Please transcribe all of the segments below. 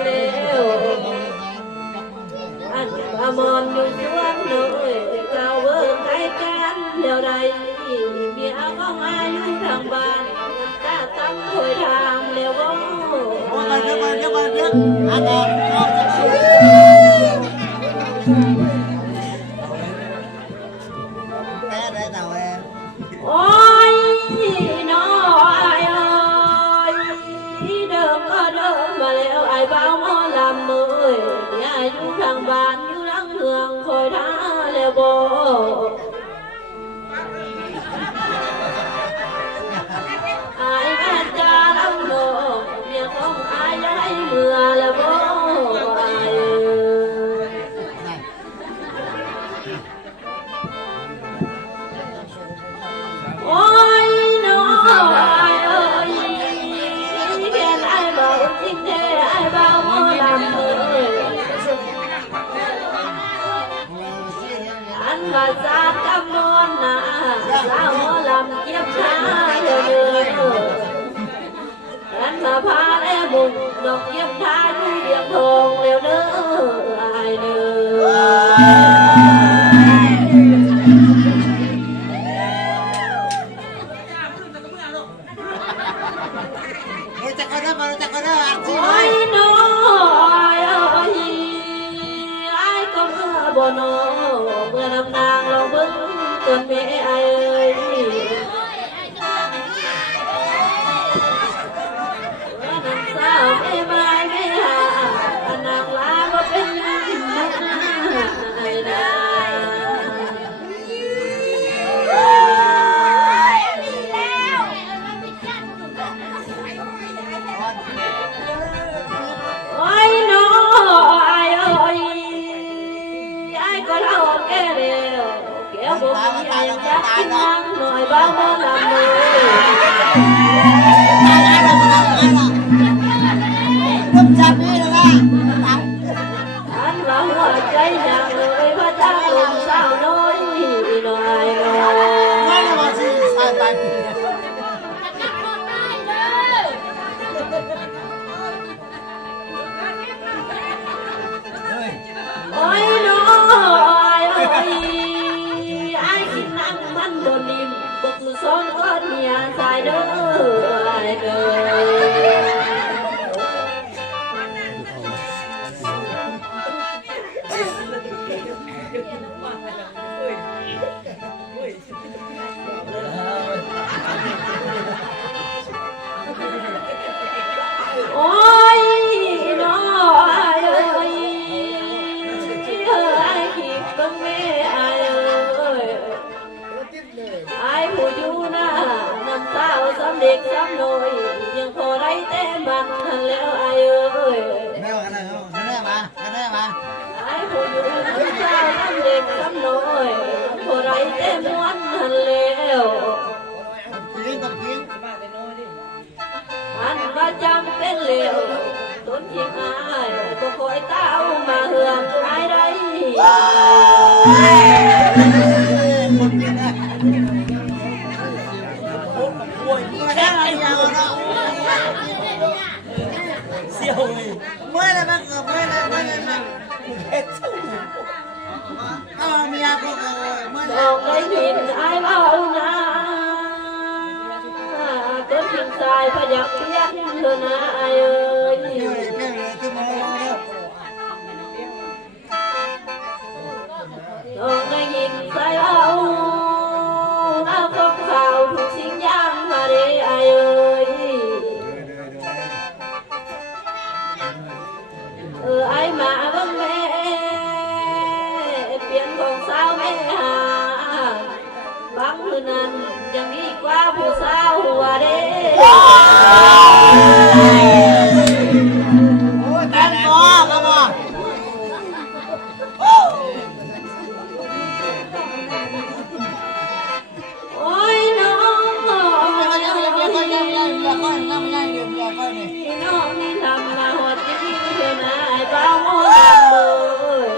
เป็นแล้วอันอมรอยู่ชวนเลยเจ้าเบิ่งใครกันเดี๋ยวใดเมียของอายุทางบ้านตาตั้งคอยทางแล้วบ่โอ้ยเดี๋ยวอาจารย์ชอบจะสู้แต่ได้เต่าเองโอ้ยน้อยเอ้ยเดิมก็เดิมมาแล้วไอ้เบาหมอลำมือยายอยู่ทางบ้านอยู่หลังเมืองคอยท่าแล้วบ่ไอ้แม่จ้าลำโลเมียของไอ้ยายเมื่อแล้วบ่โอ้ยน้อยเอ้ยแค่ไอ้เบาจริงแท้ไอ้เบาหมอลำเอ้ยอันว่าสาดกำมอนนะสาวหมอลำเก็บชาเด้ออันมาพาแล้วบุกดอกเก็บชาอยู่เรียบทองแล้วเด้อไอ้เด้โอ้ยน้อยเอ้ยไอ้ก็เมื่อบ่นอเมื่อนำนางเราเบิ่งจนแม่ไอ้เอ้ยเมื่อนำสาวแม่ไม้แม่หานางลาก็เป็นนักไอ้นาโอ้ยน้อยเอ้ยไอ้ก็เท่าแก่แล้วแก้วบ่มีไอ้ยักษ์ที่นั่งหน่อยบ้าบ่ลำเลยอันว่าหัวใจอยากเลยพระเจ้าลมสาวน้อยหน่อยโอ้ยน้อยเอ้ยไอ้กินนั่งมันบนนิ่มบกซ้อนก้อนเมียสายเด้อไอ้เด้อโอ้ยน้อยเอ้ยไอ้ขี้กังแม่ไอ้เอ้ยไอ้ผู้อยู่หน้าน้ำตาสำเด็กสำน้อยยังพอได้แต่มันแล้วไอ้เอ้ยไอ้ผู้อยู่น้ำตาสำเด็กสำน้อยพอได้แต่ม้วนแล้วอันว่าจำเป็นเหลวต้นที่อายก็คอยเต้ามาเหืองอายได้เสี่ยวเลยเมื่อไรบ้างเมื่อไรเฮ็ดสู้เอาเมียพวกเมื่อเราได้ยินอายเล่านะต้นทิ้งสายพยักเพี้ยนเธอนะไอ้เอ้ยต้องได้ยินสายเอาน้ำของข่าวถูกสิ่งย่างมาได้ไอ้เอ้ยไอ้มาบ้างแม่เปลี่ยนของสาวแม่หาบางคืนนั้นยังดีกว่าผู้สาวหัวเด้แต่ก็โอ้ยน้องน้องนี่ทำมาหัวที่เธอหน้าไอ้บ้าโมดเลย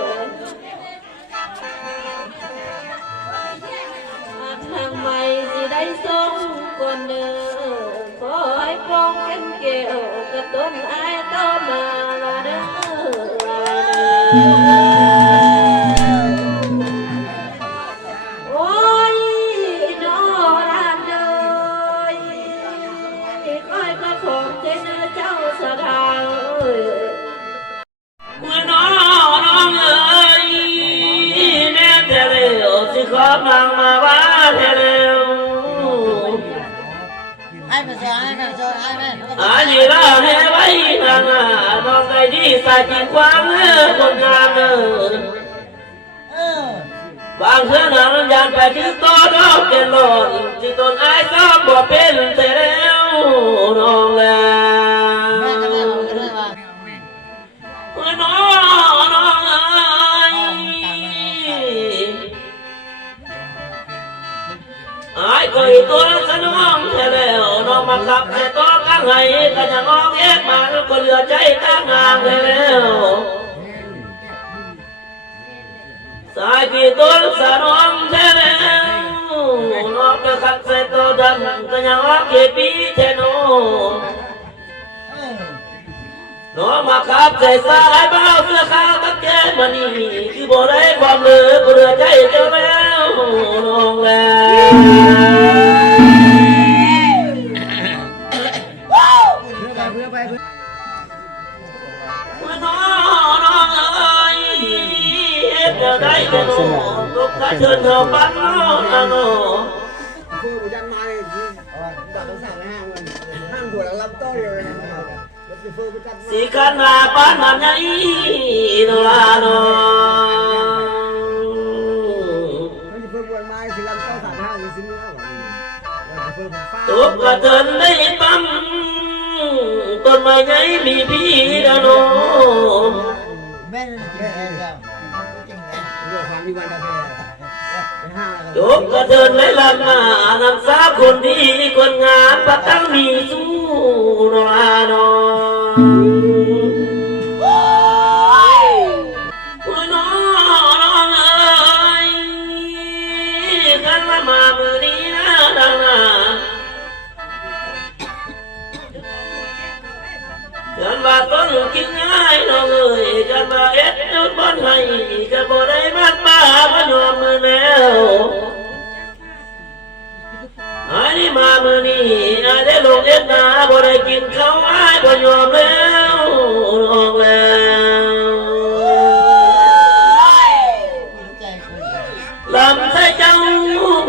ทางไม่สิได้ส่งคนเดินขอให้ปองกันเกี่ยว โอ้ยน้อรักเลยก้อยก็คงจะเนื้อเจ้าสะดางเมื่อน้องเอ๋ยแม่เทเลวสิขอบนางมาว่าเทเลวai mà sợ ai mà sợ ai mà อาลีลาให้ไว้นางน้องใจดีสายจริงความคนงามบางเทื่อนางยานไปถึงโตน้องเป็นหล่นที่ตนอายซ้อมบ่เป็นแต่แล้วน้องแล mẹ cái mẹ một cái mà เมื่อน้องเอ๋ยอายเคยตัวสนองแท้แล้วน้องมาขับแต่ตัวข้างให้ก็จะงองเอ็ดมาก็เหลือใจตั้งงานแล้วสายกี่ตัวสนองแท้แล้วน้องก็ขับแต่ตัวดำก็ยังรักเก็บปีแท้น้องน้องมาขับใจสายเบาเสื้อขาวกับแก้มมันนี่คือบ่ได้ความเหลือก็เหลือใจเจ้าแล้วน้องแล้ว เมื่อน้องเอ๋ยเฮ็ดได้แต่น้องตกกระเชิญเธอปั้นน้องนะน้อง Phương của Giang Mai thì bảo nó xả cái hàng của nó lắm tôi rồi thì Phương cứ cắt สิขันมาปั้นน้ำใหญ่น้องลาน้อง thì Phương buồn mai thì làm to xả cái hàng thì xin nữa rồi thì Phương pha ตกกระเชิญได้ปั้มต้นไม้ใหญ่มีพี่นะน้อง mẹ nó kìa kìa vừa khoan đi qua cà phê cái hàng ตกกระเชิญได้ลำหน้านำสาวคนดีคนงามปักตั้งมีสู้น้องลาน้อง เมื่อน้องเอ๋ยกันละมามือนี้นะดังนากันว่าต้นกินง่ายน้องเอ๋ยกันว่าเอ็ดยุดบอนให้กันบ่ได้มัดป้าพยอมมือแล้วอันนี้มามือนี้อาได้ลงเอ็ดนาบ่ได้กินข้าวอ้ายบ่ยอมแล้วน้องแล้ว ลำใส่เจ้า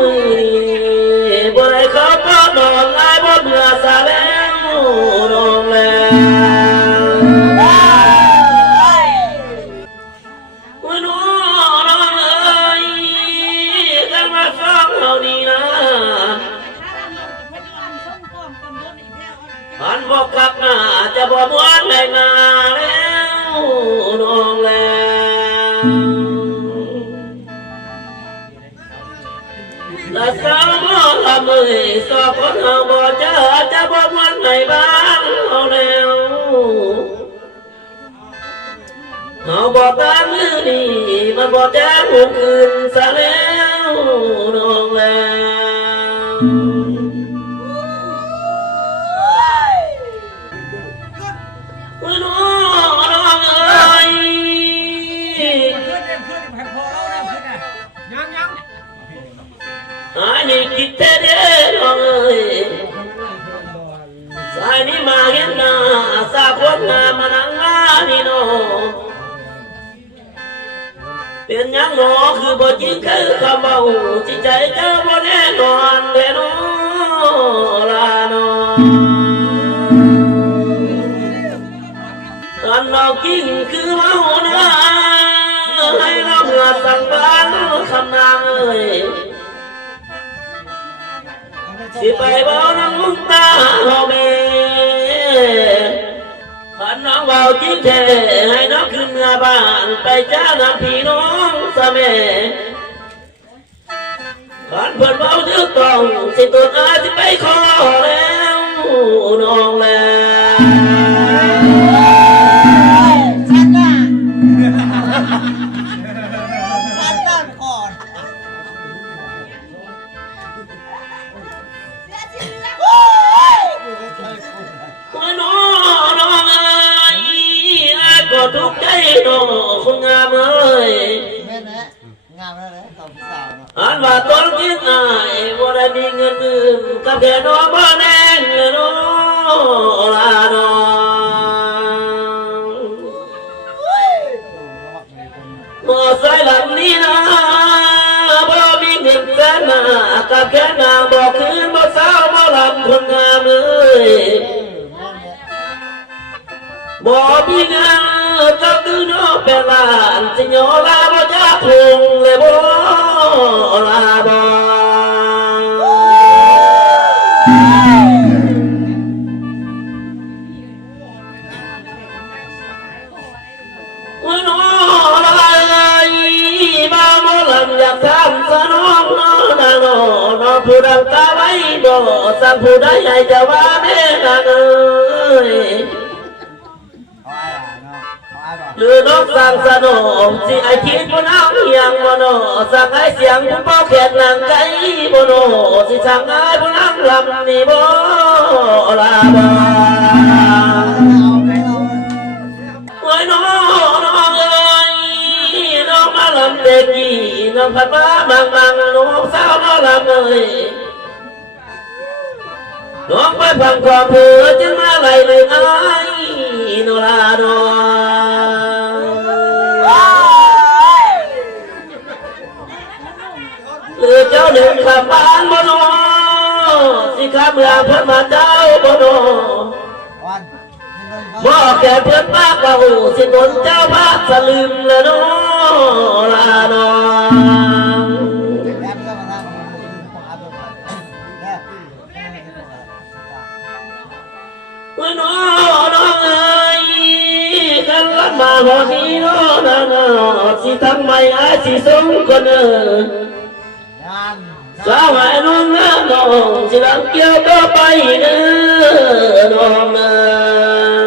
มือนี่บ่ได้เขาก็นอนลายบ่เบื่อสาแล้วน้องแล้วเมื่อน้องเอ๋ยกันมาฟังเราดีนะอันบอกกลับหน้าจะบ่ม้วนในนาแล้วน้องแล้ว ละสาวบ่ละมือสอบคนเฮาบ่เจอจะบ่มวนในบ้านเฮาแล้วเฮาบ่ตามมือนี่มันบ่แจ้งหูคืนซะแล้วน้องแล้วเมื่อน้องเอ๋ย อันนี้คิดแต่เด้อน้องเอ๋ยสายนี้มาเห็นหน้าสาวคนงามมานั่งมานี่น้องเป็นยังหนอคือบ่จริงคือคำเบาจิตใจเจ้าบ่แน่นอนเด้อน้องลาน้องตอนเรากิ้งคือเมาเนื้อให้เราเหงื่อสั่งบ้านคำนางเอ๋ย สิไปเบาน้ำมุกตาเฮาเมขันน้องเบาจริงแท้ให้น้องขึ้นเมื่อบ้านไปจ้าน้ำพี่น้องสะแม่ขันเพิ่นเบาถือต้องสิตัวอาสิไปขอแล้วน้องแล้ว Santa còn ว่าน้องเอ๋ยอ้ายก็ทุกข์ใจน้องคนง งามเอ้ย แม่นะงามแล้วเลยตบสาวเนาะ อันว่าต้นคิดอายว่าได้มีเงินอื่นกับแค่น้องบ้านแน่นเลยน้องลาน้องมอไซค์ลำนี้นะบ่มีเงินแสนนากับแค่นางบอกคืนบ่สาวบ่ลำคนงามเอ้ยบ่มีเงินก็คือน้องเป็นหลานสิโยลาบ่จะพุงเลยบ่ลาบ่ วันน้อยบ้าโมลันอยากทำสนองน้องนางน้องผู้ดังตาไว้บ่สั่งผู้ใดให้จะว่าแม่นางเอ้ย เอาไอ้บ่เนาะเอาไอ้บ่ หรือน้องสั่งสนองสิไอคิดบ่น้ำยังบ่นอสั่งให้เสียงผู้เป่าแขนนางไก่บ่นอสิสั่งให้ผู้นางลำนี่บ่ลาบ่ โอ้ยน้องเอ้ยน้องมาลำเด็กกี่น้องพัดมาบางน้องสาวน้องลำเอ้ยน้องไปพังความเพื่อจึงมาไหลเลยไอ้น้องลาน้องหรือเจ้าหนึ่งขับบ้านบ่น้องสิขับเมืองพัดมาเจ้าบ่น้อง วัน บ่แก่เพื่อนป้าก็หูสิบนเจ้าพระสลึมละน้อลาน้อง แม่เพื่อนมาทำของอาบุเด้อ เมื่อน้องเอ้ยกันลันมาหอนี้น้อนาสิทำไมไอ้สิสมคนเออ ยัน สาวไอ้น้องน้องสิลำเกี่ยวก็ไปเด้อน้องเอ้ย